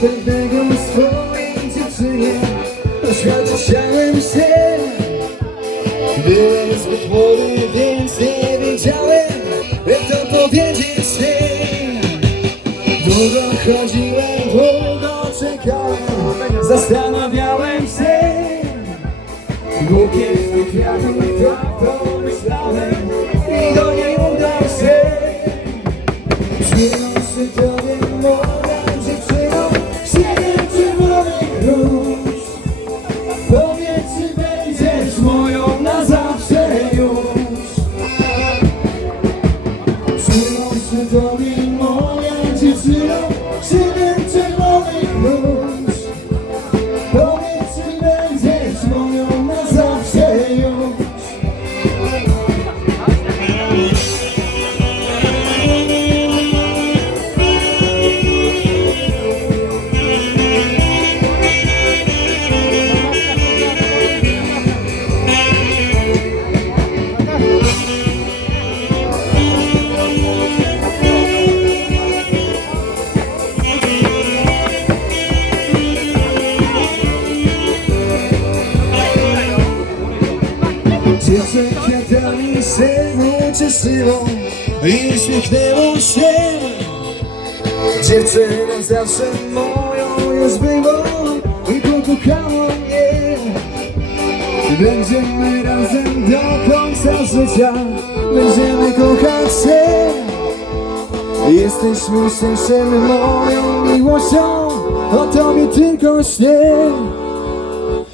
pewnego swojej dziewczynie chciałem się. Byłem zbyt młody, więc nie wiedziałem Jak to powiedzieć jej Długo chodziłem, długo czekałem Zastanawiałem się. Z tych kwiatów, tak to myślałem I do niej udał się. Przyjął się tobie moja Dziewczę kwiatami się ucieszyło i uśmiechnęło się. Dziewczyna zawsze moją już było i pokochało mnie. Będziemy razem do końca życia Będziemy kochać się. Jesteśmy szczęściem moją miłością O tobie tylko śnię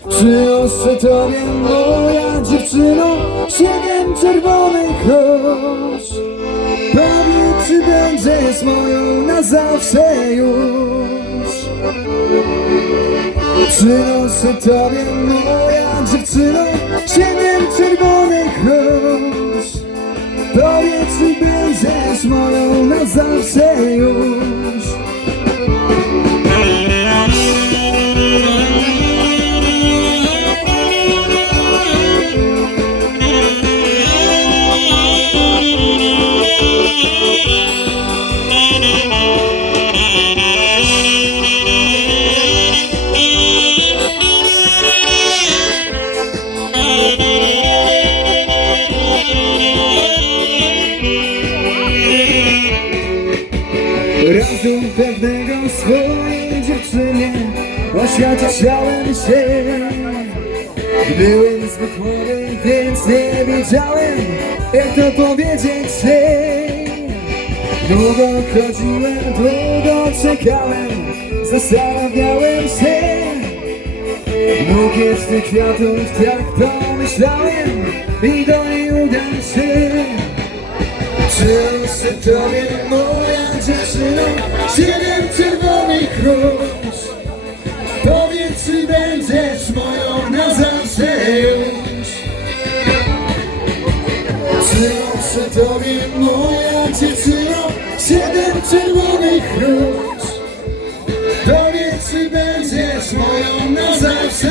Przyniosę tobie moja dziewczyno Siedem czerwonych róż Powiedz, czy będziesz moją na zawsze już. Przynoszę tobie moja dziewczyno Siedem czerwonych róż Powiedz, czy będziesz moją na zawsze już Razem pewnego swojej dziewczynie Oświadczać chciałem się. Byłem zbyt młody, więc nie wiedziałem Jak to powiedzieć jej. Długo chodziłem, długo czekałem Zastanawiałem się. Bukiet tych kwiatów, tak to myślałem I do niej udam się Przyniosę tobie Przyniosę tobie moja dziewczyno Siedem czerwonych róż Powiedz, czy będziesz moją na zawsze